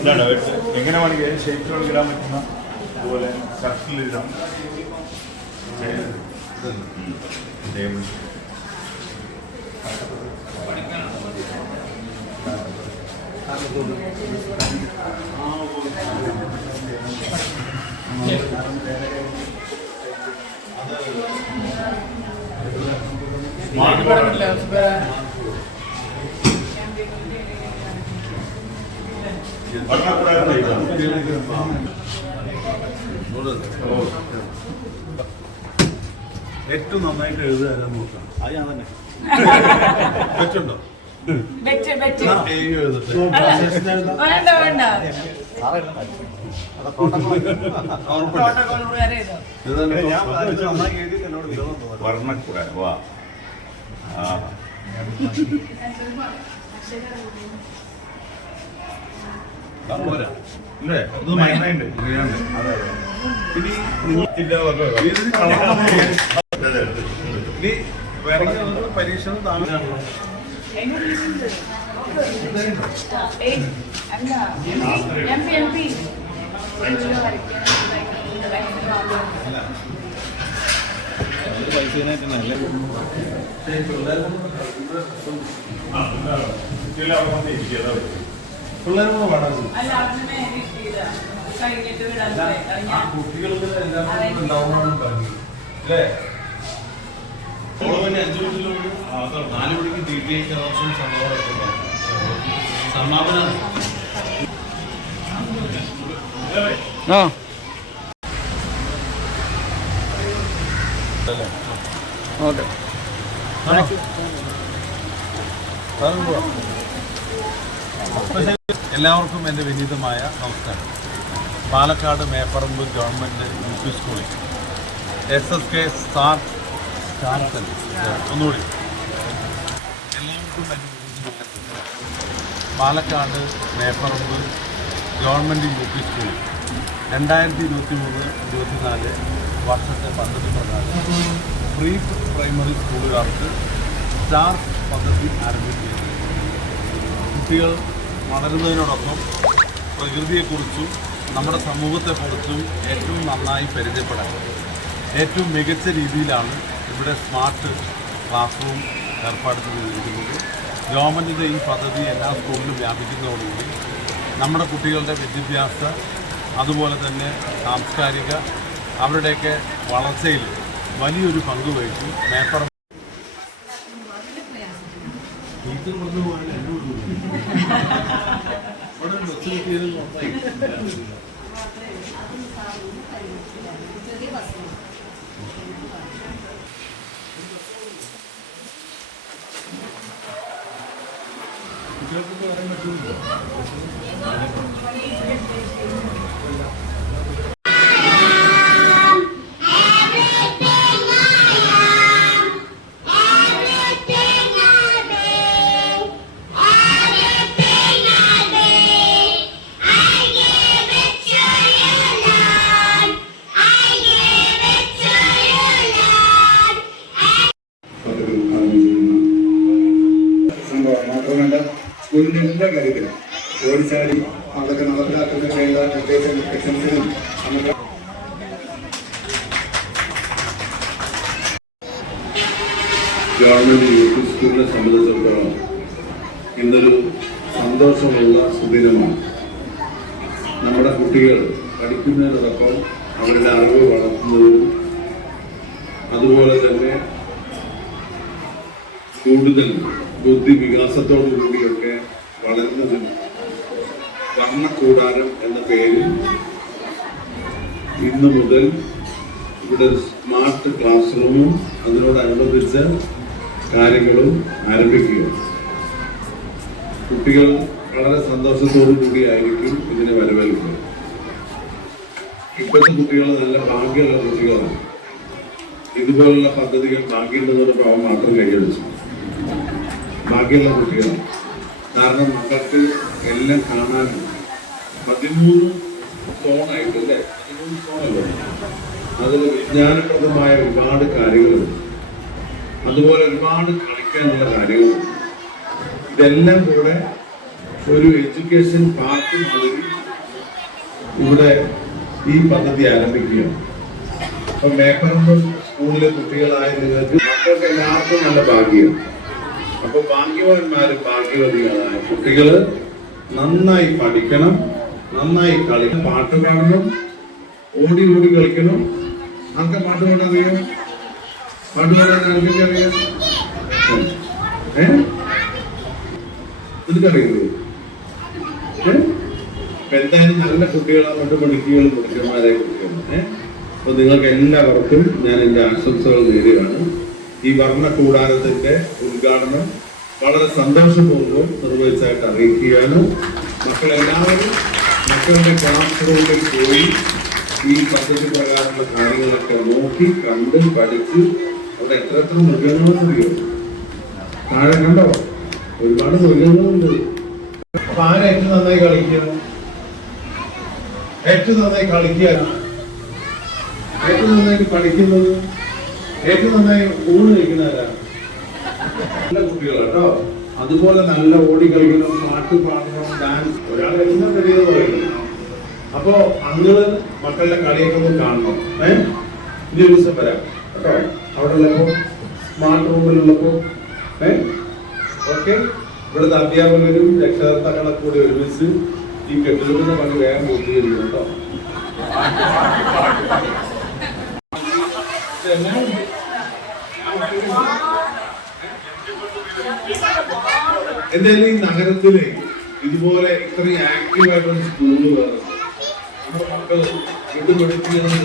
ഇതാണ് എങ്ങനെ വേണമെങ്കിൽ ഷേപ്പിലുള്ള ഇടാൻ പറ്റുന്ന അതുപോലെ സർക്കിളിലിടാം. ടേബിൾ ഏറ്റവും നന്നായിട്ട് എഴുതാൻ നോക്കാം. അത് ഞാൻ തന്നെ പറ്റുണ്ടോ? വർണ്ണക്കൂട വാ പരീക്ഷണം താമസം പിള്ളേരോട് പാടാൻ കുട്ടികൾക്ക് എല്ലാവർക്കും ഉണ്ടാവുന്നതാണ് ഭംഗി അല്ലേ? 5 മിനിറ്റിലുണ്ട്. 4 മണിക്ക് DTI കലോത്സവം സമാപന എല്ലാവർക്കും എൻ്റെ വിനീതമായ നമസ്കാരം. പാലക്കാട് മേപ്പറമ്പ് ഗവൺമെൻറ് UP സ്കൂളിൽ SSK സ്റ്റാർട്ട് ഒന്നുകൂടി എല്ലാവർക്കും പാലക്കാട് മേപ്പറമ്പ് ഗവൺമെൻറ് UP സ്കൂളിൽ 2023-24 വർഷത്തെ പദ്ധതി പ്രകാരം പ്രീ പ്രൈമറി സ്കൂളുകാർക്ക് സ്റ്റാർ പദ്ധതി ആരംഭിക്കുകയാണ്. കുട്ടികൾ വളരുന്നതിനോടൊപ്പം പ്രകൃതിയെക്കുറിച്ചും നമ്മുടെ സമൂഹത്തെക്കുറിച്ചും ഏറ്റവും നന്നായി പരിചയപ്പെടാൻ ഏറ്റവും മികച്ച രീതിയിലാണ് ഇവിടെ സ്മാർട്ട് ക്ലാസ് റൂം ഏർപ്പാട് ചെയ്തിരിക്കുന്നത്. ഗവൺമെൻറ്റിൻ്റെ ഈ പദ്ധതി എല്ലാ സ്കൂളിലും വ്യാപിക്കുന്നതോടുകൂടി നമ്മുടെ കുട്ടികളുടെ വിദ്യാഭ്യാസ അതുപോലെ തന്നെ സാംസ്കാരിക അവരുടെയൊക്കെ വളർച്ചയിൽ വലിയൊരു പങ്ക് വഹിക്കും. മേപ്പറമ്പ് കുട്ടികൾക്ക് പറയാൻ പറ്റുമോ? സ്കൂളിൻ്റെ എല്ലാ കാര്യത്തിലും ഓടിച്ചാടി അതൊക്കെ നടപ്പിലാക്കുന്ന വേണ്ട നിർദ്ദേശങ്ങളും നമുക്ക് ഗവൺമെൻറ് UP സ്കൂളിനെ സംബന്ധിച്ചിടത്തോളം ഇന്നൊരു സന്തോഷമുള്ള സുദിനമാണ്. നമ്മുടെ കുട്ടികൾ പഠിക്കുന്നതിനോടൊപ്പം അവരുടെ അറിവ് വളർത്തുന്നതിനും അതുപോലെ തന്നെ കൂടുതൽ ബുദ്ധി വികാസത്തോടു കൂടിയൊക്കെ വളരുന്നതിന് വർണ്ണക്കൂടാരം എന്ന പേരിൽ ഇന്ന് മുതൽ ഇവിടെ സ്മാർട്ട് ക്ലാസ് റൂമും അതിനോടനുബന്ധിച്ച കാര്യങ്ങളും ആരംഭിക്കുക. കുട്ടികൾ വളരെ സന്തോഷത്തോടു കൂടിയായിരിക്കും ഇതിനെ വരവേൽക്കുക. ഇപ്പോഴത്തെ കുട്ടികൾ നല്ല ഭാഗ്യമുള്ള കുട്ടികളാണ്. ഇതുപോലുള്ള പദ്ധതികൾ ഭാഗ്യമുള്ളതോടൊപ്പം അവ മാത്രം കൈയടിച്ചു. ഭാഗ്യമുള്ള കുട്ടികളാണ്. കാരണം മക്കൾക്ക് എല്ലാം കാണാനും 13 സോണായിട്ട് അല്ലേ, 13 സോണല്ലോ, അതിൽ വിജ്ഞാനപ്രദമായ ഒരുപാട് കാര്യങ്ങളുണ്ട്. അതുപോലെ ഒരുപാട് കളിക്കാനുള്ള കാര്യങ്ങളുണ്ട്. ഇതെല്ലാം കൂടെ ഒരു എഡ്യൂക്കേഷൻ പാർട്ടി മാതിരി ഇവിടെ ഈ പദ്ധതി ആരംഭിക്കുകയാണ്. അപ്പൊ മേപ്പറമ്പ് സ്കൂളിലെ കുട്ടികളായ നിങ്ങൾക്ക് മക്കൾക്ക് എല്ലാവർക്കും നല്ല ഭാഗ്യം. അപ്പൊ ഭാഗ്യവാന്മാരും ഭാഗ്യവതികളായ കുട്ടികള് നന്നായി പഠിക്കണം, നന്നായി കളിക്കണം, പാട്ട് പാടണം, ഓടി ഓടി കളിക്കണം. ആർക്കെ പാട്ട് പാടാൻ അറിയാം? പാട്ട് പാടാൻ ആർക്കൊക്കെ അറിയാം? എനിക്കറിയുന്നത് എന്തായാലും നല്ല കുട്ടികളായിട്ട് പഠിക്കുകയും പുരുഷന്മാരെ കുറിക്കുന്നു. അപ്പൊ നിങ്ങൾക്ക് എല്ലാവർക്കും ഞാൻ എന്റെ ആശംസകൾ നേരുകയാണ്. ഈ വർണ്ണ കൂടാരത്തിന്റെ ഉദ്ഘാടനം വളരെ സന്തോഷപൂർവ്വം നിർവഹിച്ചായിട്ട് അറിയിക്കുകയാണ്. മക്കളെല്ലാവരും മക്കളുടെ ക്ലാസ് റൂമിൽ പോയി ഈ പദ്ധതി പ്രകാരമുള്ള കാര്യങ്ങളൊക്കെ നോക്കി കണ്ട് പഠിച്ച് അവിടെ എത്ര മൃഗങ്ങളെന്നറിയോ? താഴെ കണ്ടോ? ഒരുപാട് മൃഗങ്ങളുണ്ട്. അപ്പൊ ആരാ ഏറ്റവും നന്നായി കളിക്കുക? ഏറ്റവും നന്നായി കളിക്കുക, ഏറ്റവും നന്നായിട്ട് പഠിക്കുന്നത്, ഏറ്റവും നന്നായി ഊണ് കഴിക്കുന്നവരാ നല്ല കുട്ടികളാട്ടോ. അതുപോലെ നല്ല ഓടി കളിക്കണം, പാട്ട് പാടണം, ഡാൻസ്. ഒരാൾ എല്ലാം കഴിയുന്ന പറയുന്നത്. അപ്പോ അങ്ങള് മക്കളുടെ കളിയൊക്കെ ഒന്ന് കാണണം. ഇനി ഒരു ദിവസം വരാം കേട്ടോ. അവിടെ ഉള്ളപ്പോ സ്മാർട്ട് റൂമിലുള്ളപ്പോ ഓക്കെ. ഇവിടുത്തെ അധ്യാപകരും രക്ഷകർത്താക്കളൊക്കെ കൂടി ഒരുമിച്ച് ഈ കെട്ടിടത്തിന്റെ പണി വേഗം പൂർത്തീകരിക്കും കേട്ടോ. എന്തായാലും ഈ നഗരത്തില് ഇതുപോലെ ഇത്രയും ആക്റ്റീവായിട്ടൊരു സ്കൂള് വേറെ നമ്മുടെ മക്കൾ ഇത് പഠിക്കുന്നത്